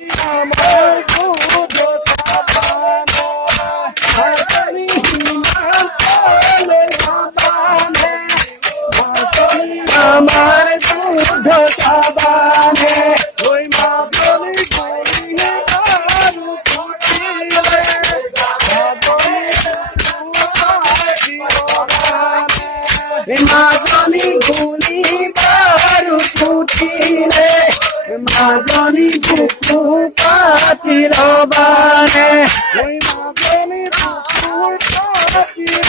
আমার শুদ্ধ সাবানে ভাসানি হিমালয়ে সাবানে ভাসানি আমার শুদ্ধ সাবানে ওই মাদলি গইলে আরু ফুটিলে মাদলি গুলি বারু ফুটিলে মাজনি বুকু পাতির বানে ওই মাজনি বুকু পাতির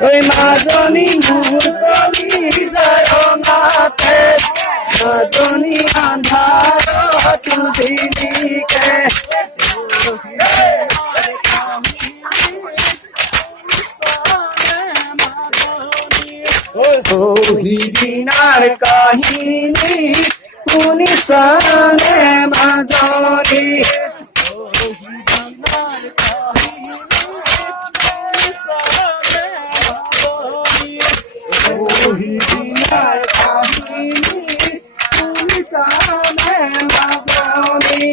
ওই মাজনি মুরকলি জয়নাতে মাজনি আন্ধার তুলদিকে দিনার কাহিনী শুনি সানে মাজনি দিনার কাহিনী শুনি সানে মাজনি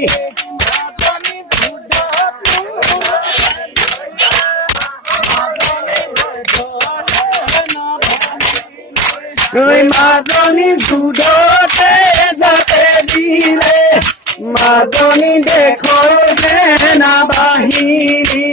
ওই মাজনি দুধতে যাতে দিলে মাজনি দেখো না বাহিনী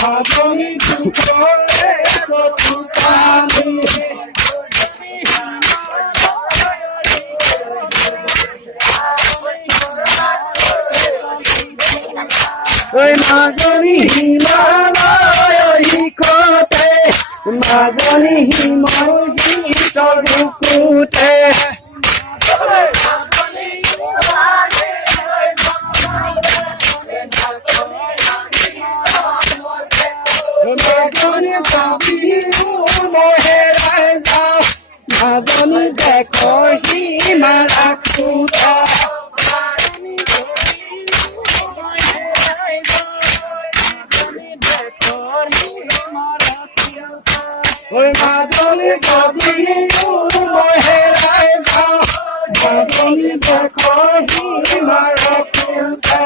মাজনি দুধরে সতুকানি ওই মাজনি হিমালয় ইকতে মাজনি হিমগীত বুকুতে মাজনি সবি মহেরাই যাও মাজনি দেখো হিমারা কুটা ওই মাজনি সবি মহেরাই যাও মাজনি দেখো হিমারা কুটা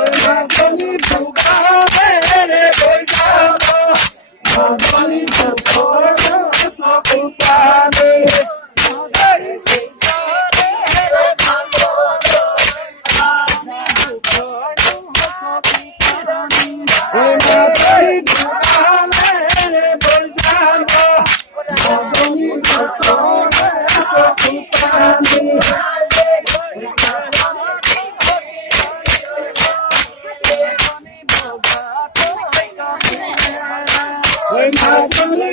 মাজনি দুগানে রে বৈশাখ মাজনি দুগানে সপুতানে মাজনি দুগানে রে বৈশাখ মাজনি দুগানে সপুতানে ওই মাজনি